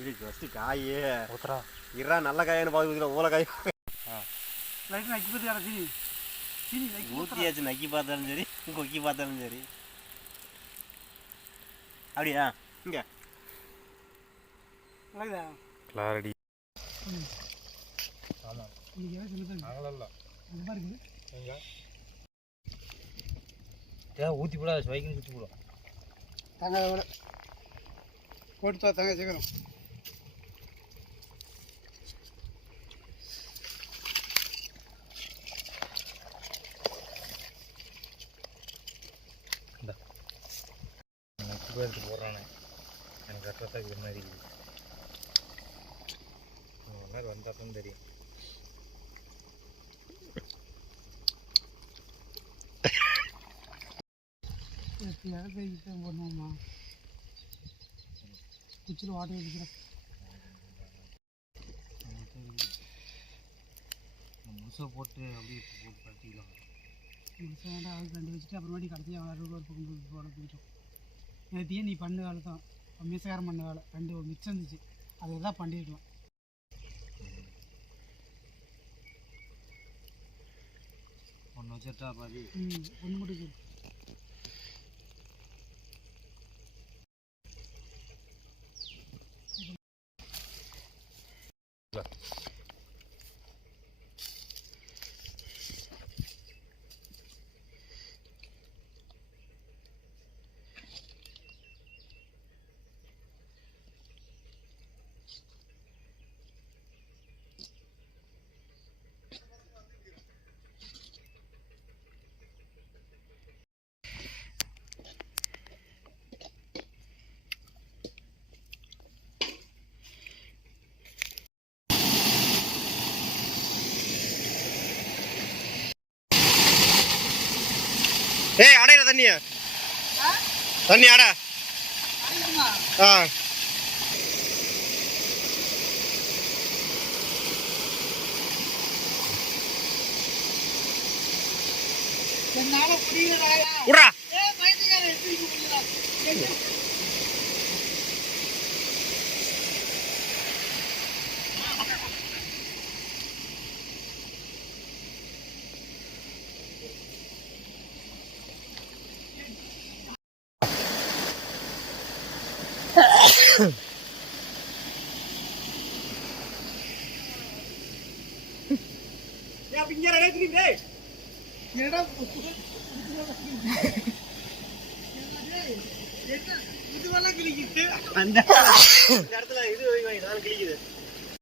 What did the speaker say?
இது ஃபஸ்ட்டு காய். ஊத்துறா இரா நல்ல காயின்னு பார்த்து ஊற்றினா ஊல காய். லைட்டு நக்கி பற்றி யாரா சீனி சீனி நக்கி ஊற்றியாச்சு நக்கி பார்த்தாலும் சரி கொக்கி பார்த்தாலும் சரி. அப்படியா? இங்கே. கிளாரடி ஆமாம் ஊற்றி போடாத ஸ்வைக்குன்னு சுற்றி போடும் தேங்காய் விட போட்டு தா தேங்காய் சீக்கிரம் போய் எடுத்து போடுறானே எனக்கு கரெக்டாக இது மாதிரி ஒரு மாதிரி வந்தால் தான் தெரியும். கைக்கிட்ட பண்ணுவோம்மா குச்சியில் வாட்டை வச்சுக்கிறேன் முழுசாக போட்டு அப்படியே போட்டு வேண்டாம் அதுக்கு ரெண்டு வச்சுட்டு அப்புறமாட்டி கடைசி வேறு ஒரு பக்கம் போட போயிட்டோம் நேற்றையே நீ பண்ண வேலை தான். மிஸ்காரம் பண்ண வேலை. ரெண்டு மிச்சம் இருந்துச்சு. அதை தான் பண்ணிருக்கலாம் ஒன்று வச்சுட்டா பாதி. ம் ஒன்று மட்டும் சொல்லு தண்ணியா. தண்ணி அடை ஆ. என்னால் இந்த இடத்துல இது நான் கிழிக்குது